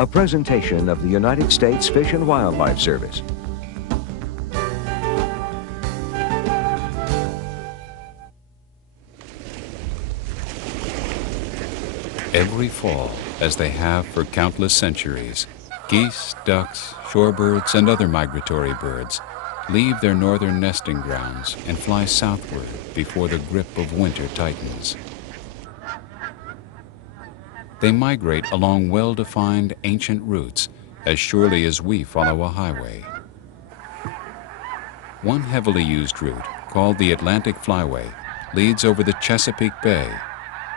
A presentation of the United States Fish and Wildlife Service. Every fall, as they have for countless centuries, geese, ducks, shorebirds, and other migratory birds leave their northern nesting grounds and fly southward before the grip of winter tightens. They migrate along well-defined ancient routes as surely as we follow a highway. One heavily used route, called the Atlantic Flyway, leads over the Chesapeake Bay,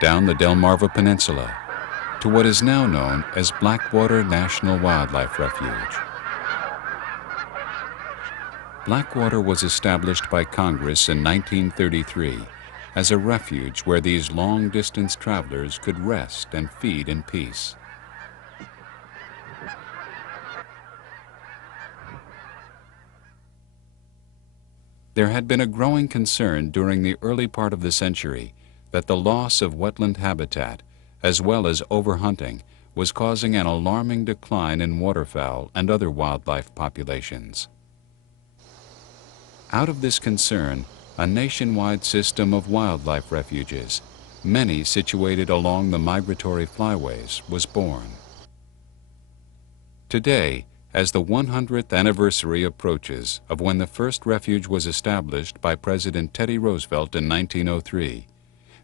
down the Delmarva Peninsula, to what is now known as Blackwater National Wildlife Refuge. Blackwater was established by Congress in 1933 as a refuge where these long-distance travelers could rest and feed in peace. There had been a growing concern during the early part of the century that the loss of wetland habitat, as well as overhunting, was causing an alarming decline in waterfowl and other wildlife populations. Out of this concern, a nationwide system of wildlife refuges, many situated along the migratory flyways, was born. Today, as the 100th anniversary approaches of when the first refuge was established by President Teddy Roosevelt in 1903,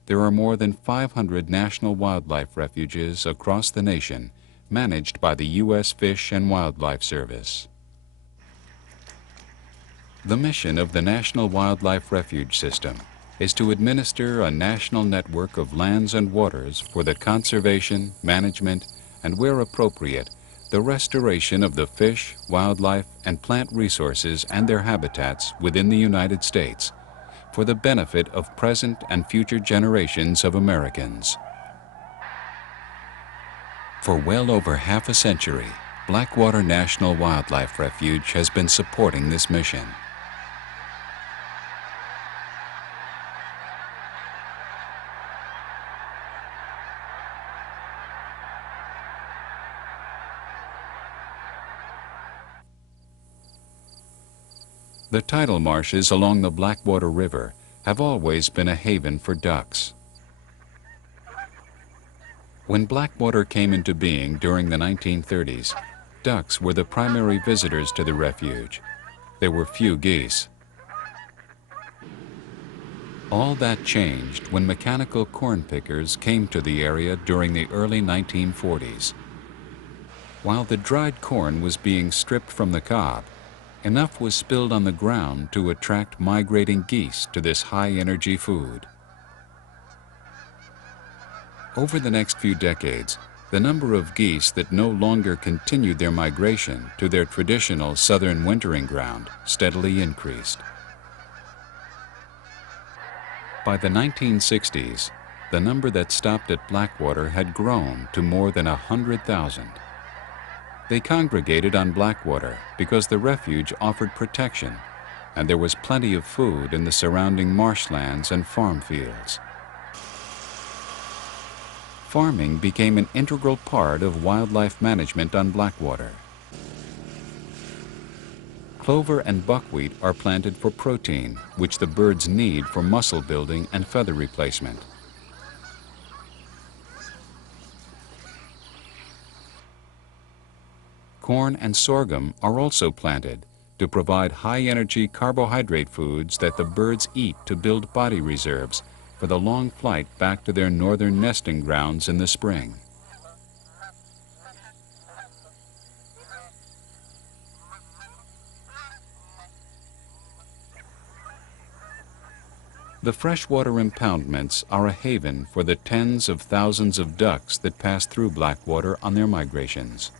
there are more than 500 national wildlife refuges across the nation managed by the U.S. Fish and Wildlife Service. The mission of the National Wildlife Refuge System is to administer a national network of lands and waters for the conservation, management, and where appropriate, the restoration of the fish, wildlife, and plant resources and their habitats within the United States for the benefit of present and future generations of Americans. For well over half a century, Blackwater National Wildlife Refuge has been supporting this mission. The tidal marshes along the Blackwater River have always been a haven for ducks. When Blackwater came into being during the 1930s, ducks were the primary visitors to the refuge. There were few geese. All that changed when mechanical corn pickers came to the area during the early 1940s. While the dried corn was being stripped from the cob, enough was spilled on the ground to attract migrating geese to this high-energy food. Over the next few decades, the number of geese that no longer continued their migration to their traditional southern wintering ground steadily increased. By the 1960s, the number that stopped at Blackwater had grown to more than 100,000. They congregated on Blackwater because the refuge offered protection, and there was plenty of food in the surrounding marshlands and farm fields. Farming became an integral part of wildlife management on Blackwater. Clover and buckwheat are planted for protein, which the birds need for muscle building and feather replacement. Corn and sorghum are also planted to provide high-energy carbohydrate foods that the birds eat to build body reserves for the long flight back to their northern nesting grounds in the spring. The freshwater impoundments are a haven for the tens of thousands of ducks that pass through Blackwater on their migrations.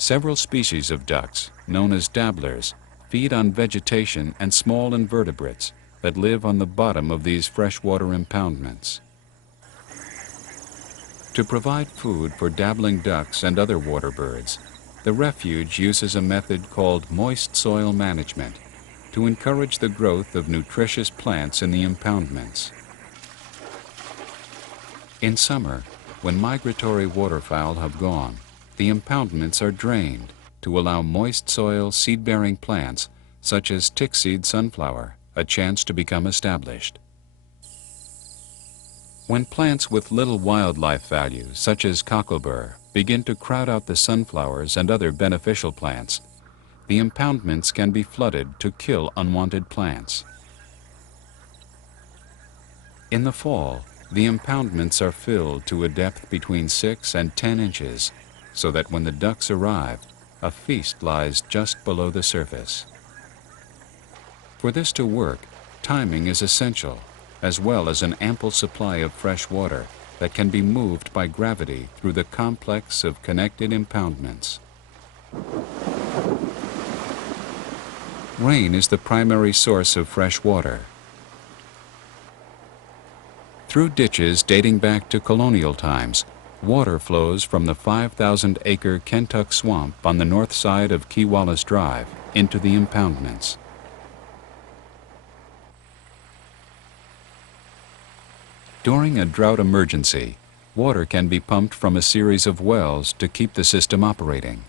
Several species of ducks, known as dabblers, feed on vegetation and small invertebrates that live on the bottom of these freshwater impoundments. To provide food for dabbling ducks and other water birds, the refuge uses a method called moist soil management to encourage the growth of nutritious plants in the impoundments. In summer, When migratory waterfowl have gone, the impoundments are drained to allow moist soil seed-bearing plants, such as tick-seed sunflower, a chance to become established. When plants with little wildlife value, such as cocklebur, begin to crowd out the sunflowers and other beneficial plants, the impoundments can be flooded to kill unwanted plants. In the fall, the impoundments are filled to a depth between 6 and 10 inches, so that when the ducks arrive, a feast lies just below the surface. For this to work, timing is essential, as well as an ample supply of fresh water that can be moved by gravity through the complex of connected impoundments. Rain is the primary source of fresh water. Through ditches dating back to colonial times, water flows from the 5,000-acre Kentuck Swamp on the north side of Key Wallace Drive into the impoundments. During a drought emergency, water can be pumped from a series of wells to keep the system operating.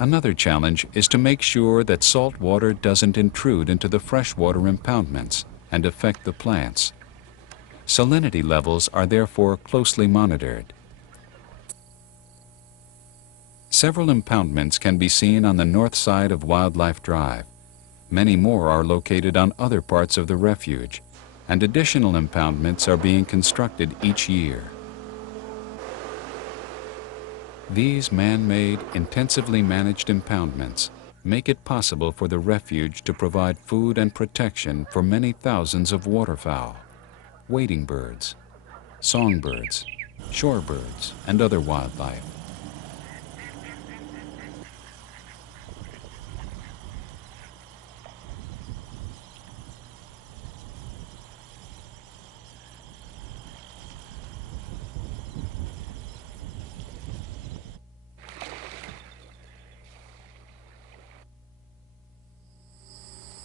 Another challenge is to make sure that salt water doesn't intrude into the freshwater impoundments and affect the plants. Salinity levels are therefore closely monitored. Several impoundments can be seen on the north side of Wildlife Drive. Many more are located on other parts of the refuge, and additional impoundments are being constructed each year. These man-made, intensively managed impoundments make it possible for the refuge to provide food and protection for many thousands of waterfowl, wading birds, songbirds, shorebirds, and other wildlife.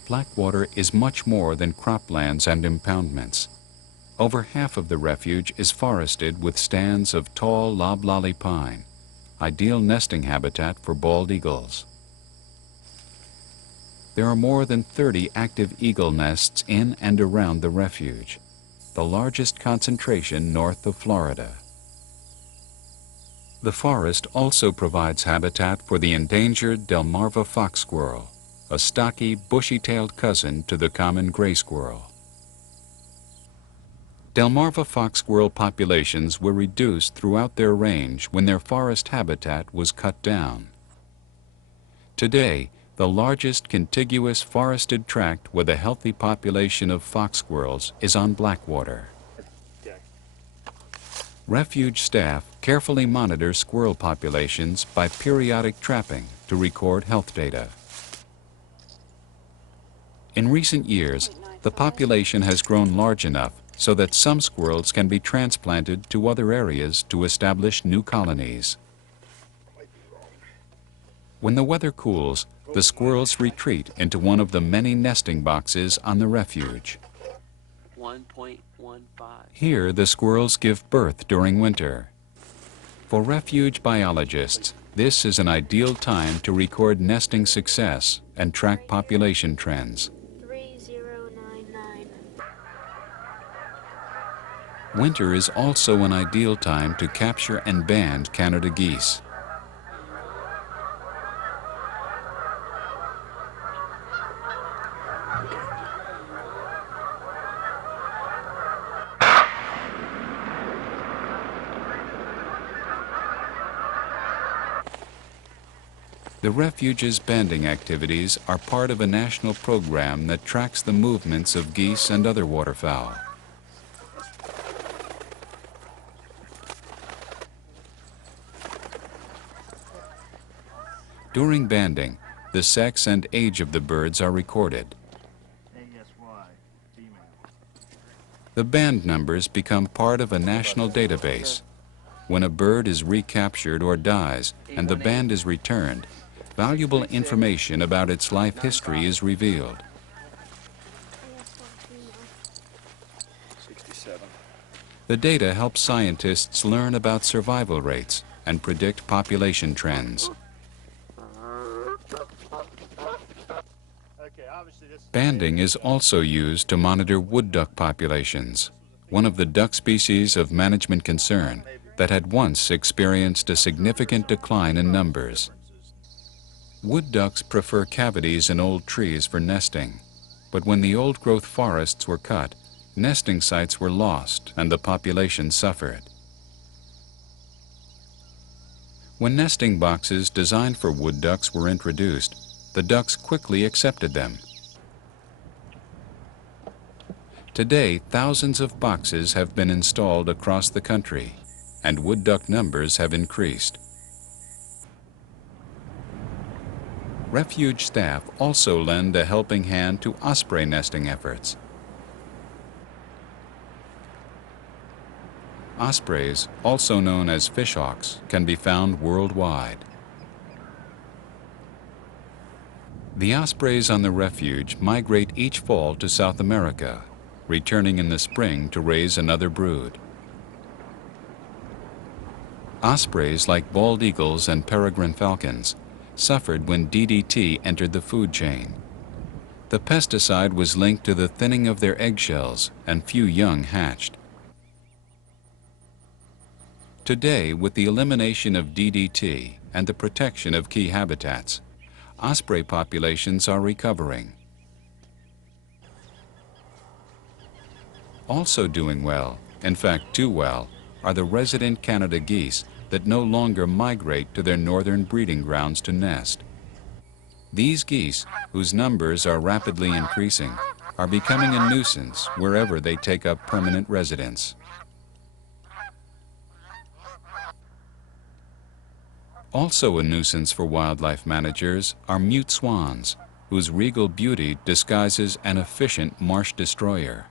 Blackwater is much more than croplands and impoundments. Over half of the refuge is forested with stands of tall loblolly pine, ideal nesting habitat for bald eagles. There are more than 30 active eagle nests in and around the refuge, the largest concentration north of Florida. The forest also provides habitat for the endangered Delmarva fox squirrel, a stocky, bushy-tailed cousin to the common gray squirrel. Delmarva fox squirrel populations were reduced throughout their range when their forest habitat was cut down. Today, the largest contiguous forested tract with a healthy population of fox squirrels is on Blackwater. Refuge staff carefully monitor squirrel populations by periodic trapping to record health data. In recent years, the population has grown large enough so that some squirrels can be transplanted to other areas to establish new colonies. When the weather cools, the squirrels retreat into one of the many nesting boxes on the refuge. 1.15. Here, the squirrels give birth during winter. For refuge biologists, this is an ideal time to record nesting success and track population trends. 3099. Winter is also an ideal time to capture and band Canada geese. The refuge's banding activities are part of a national program that tracks the movements of geese and other waterfowl. During banding, the sex and age of the birds are recorded. The band numbers become part of a national database. When a bird is recaptured or dies and the band is returned, valuable information about its life history is revealed. 67. The data helps scientists learn about survival rates and predict population trends. Banding is also used to monitor wood duck populations, one of the duck species of management concern that had once experienced a significant decline in numbers. Wood ducks prefer cavities in old trees for nesting, but when the old-growth forests were cut, nesting sites were lost and the population suffered. When nesting boxes designed for wood ducks were introduced, the ducks quickly accepted them. Today, thousands of boxes have been installed across the country, and wood duck numbers have increased. Refuge staff also lend a helping hand to osprey nesting efforts. Ospreys, also known as fishhawks, can be found worldwide. The ospreys on the refuge migrate each fall to South America, returning in the spring to raise another brood. Ospreys, like bald eagles and peregrine falcons, suffered when DDT entered the food chain. The pesticide was linked to the thinning of their eggshells, and few young hatched. Today, with the elimination of DDT and the protection of key habitats, osprey populations are recovering. Also doing well, in fact too well, are the resident Canada geese that no longer migrate to their northern breeding grounds to nest. These geese, whose numbers are rapidly increasing, are becoming a nuisance wherever they take up permanent residence. Also a nuisance for wildlife managers are mute swans, whose regal beauty disguises an efficient marsh destroyer.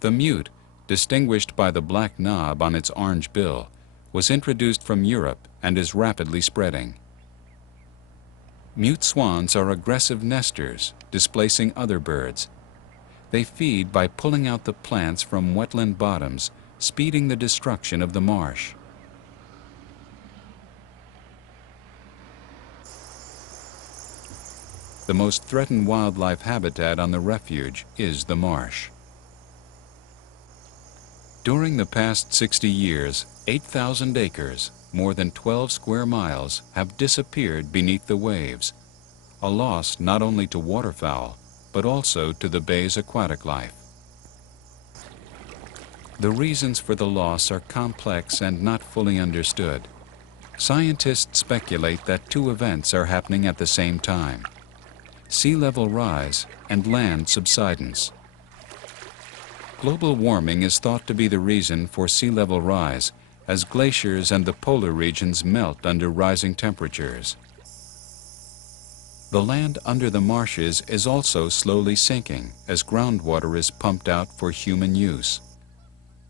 The mute, distinguished by the black knob on its orange bill, was introduced from Europe and is rapidly spreading. Mute swans are aggressive nesters, displacing other birds. They feed by pulling out the plants from wetland bottoms, speeding the destruction of the marsh. The most threatened wildlife habitat on the refuge is the marsh. During the past 60 years, 8,000 acres, more than 12 square miles, have disappeared beneath the waves, a loss not only to waterfowl, but also to the bay's aquatic life. The reasons for the loss are complex and not fully understood. Scientists speculate that two events are happening at the same time: sea level rise and land subsidence. Global warming is thought to be the reason for sea level rise, as glaciers and the polar regions melt under rising temperatures. The land under the marshes is also slowly sinking as groundwater is pumped out for human use.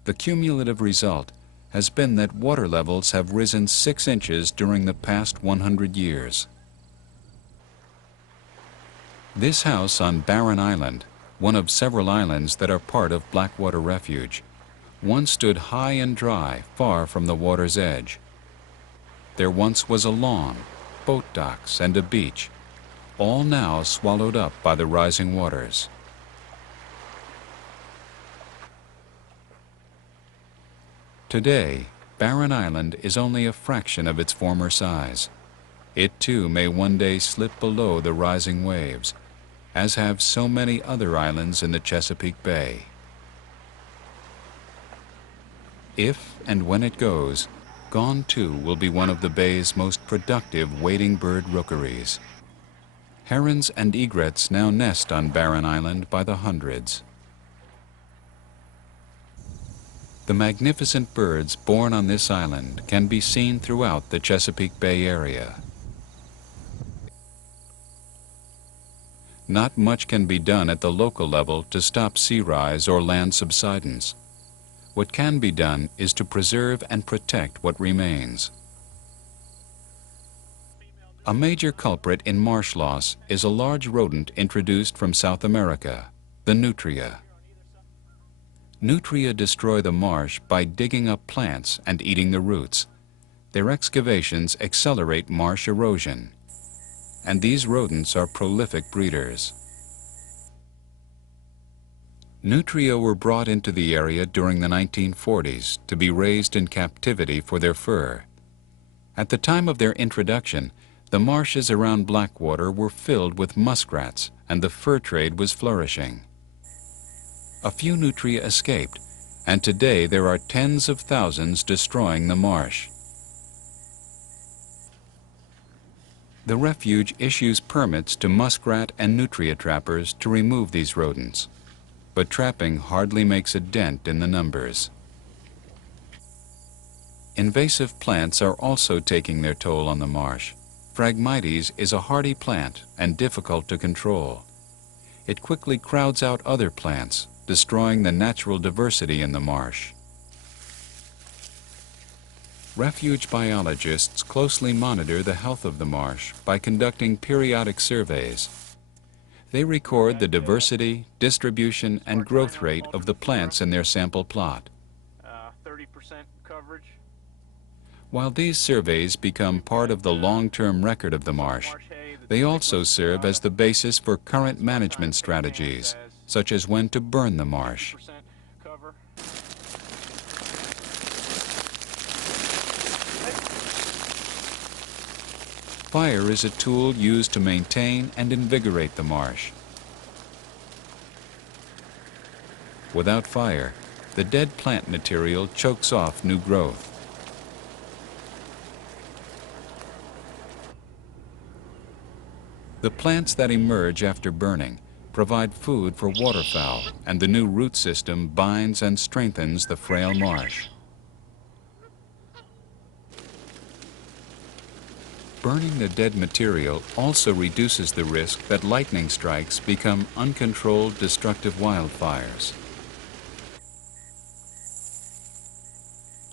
The cumulative result has been that water levels have risen 6 inches during the past 100 years. This house on Barren Island, one of several islands that are part of Blackwater Refuge, once stood high and dry, far from the water's edge. There once was a lawn, boat docks, and a beach, all now swallowed up by the rising waters. Today, Barren Island is only a fraction of its former size. It too may one day slip below the rising waves, as have so many other islands in the Chesapeake Bay. If and when it goes, gone too will be one of the bay's most productive wading bird rookeries. Herons and egrets now nest on Barren Island by the hundreds. The magnificent birds born on this island can be seen throughout the Chesapeake Bay area. Not much can be done at the local level to stop sea rise or land subsidence. What can be done is to preserve and protect what remains. A major culprit in marsh loss is a large rodent introduced from South America, the nutria. Nutria destroy the marsh by digging up plants and eating the roots. Their excavations accelerate marsh erosion, and these rodents are prolific breeders. Nutria were brought into the area during the 1940s to be raised in captivity for their fur. At the time of their introduction, the marshes around Blackwater were filled with muskrats, and the fur trade was flourishing. A few nutria escaped, and today there are tens of thousands destroying the marsh. The refuge issues permits to muskrat and nutria trappers to remove these rodents, but trapping hardly makes a dent in the numbers. Invasive plants are also taking their toll on the marsh. Phragmites is a hardy plant and difficult to control. It quickly crowds out other plants, destroying the natural diversity in the marsh. Refuge biologists closely monitor the health of the marsh by conducting periodic surveys. They record the diversity, distribution, and growth rate of the plants in their sample plot. 30% coverage. While these surveys become part of the long-term record of the marsh, they also serve as the basis for current management strategies, such as when to burn the marsh. Fire is a tool used to maintain and invigorate the marsh. Without fire, the dead plant material chokes off new growth. The plants that emerge after burning provide food for waterfowl, and the new root system binds and strengthens the frail marsh. Burning the dead material also reduces the risk that lightning strikes become uncontrolled destructive wildfires.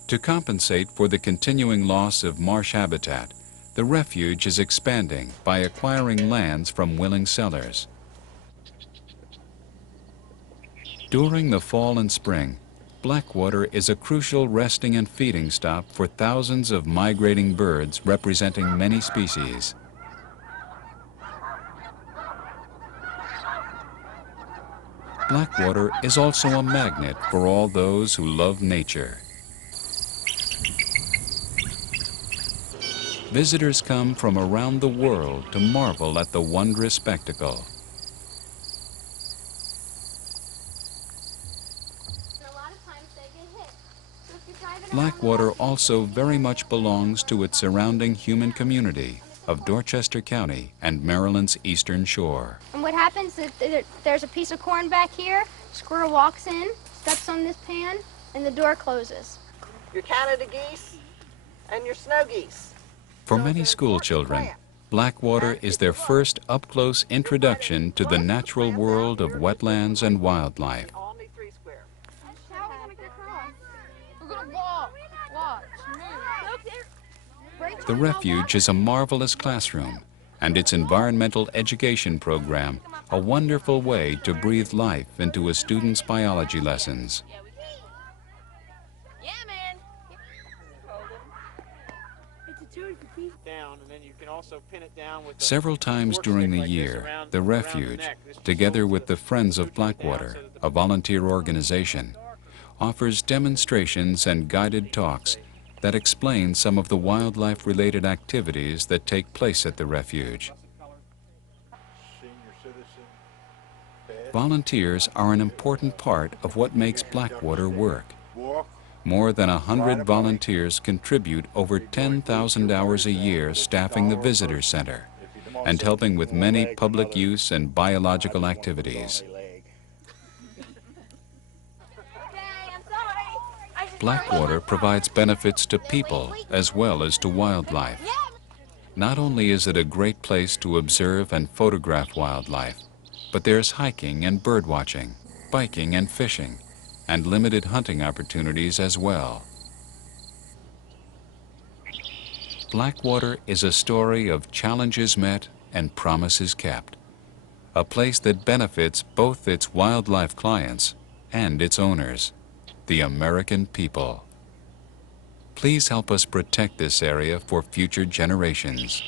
To compensate for the continuing loss of marsh habitat, the refuge is expanding by acquiring lands from willing sellers. During the fall and spring, Blackwater is a crucial resting and feeding stop for thousands of migrating birds representing many species. Blackwater is also a magnet for all those who love nature. Visitors come from around the world to marvel at the wondrous spectacle. Blackwater also very much belongs to its surrounding human community of Dorchester County and Maryland's eastern shore. And what happens is there's a piece of corn back here, squirrel walks in, steps on this pan, and the door closes. Your Canada geese and your snow geese. For many school children, Blackwater is their first up-close introduction to the natural world of wetlands and wildlife. The refuge is a marvelous classroom, and its environmental education program a wonderful way to breathe life into a student's biology lessons. Several times during the year, the refuge, together with the Friends of Blackwater, a volunteer organization, offers demonstrations and guided talks that explain some of the wildlife-related activities that take place at the refuge. Volunteers are an important part of what makes Blackwater work. More than 100 volunteers contribute over 10,000 hours a year staffing the visitor center and helping with many public use and biological activities. Blackwater provides benefits to people as well as to wildlife. Not only is it a great place to observe and photograph wildlife, but there's hiking and bird watching, biking and fishing, and limited hunting opportunities as well. Blackwater is a story of challenges met and promises kept, a place that benefits both its wildlife clients and its owners. the American people. Please help us protect this area for future generations.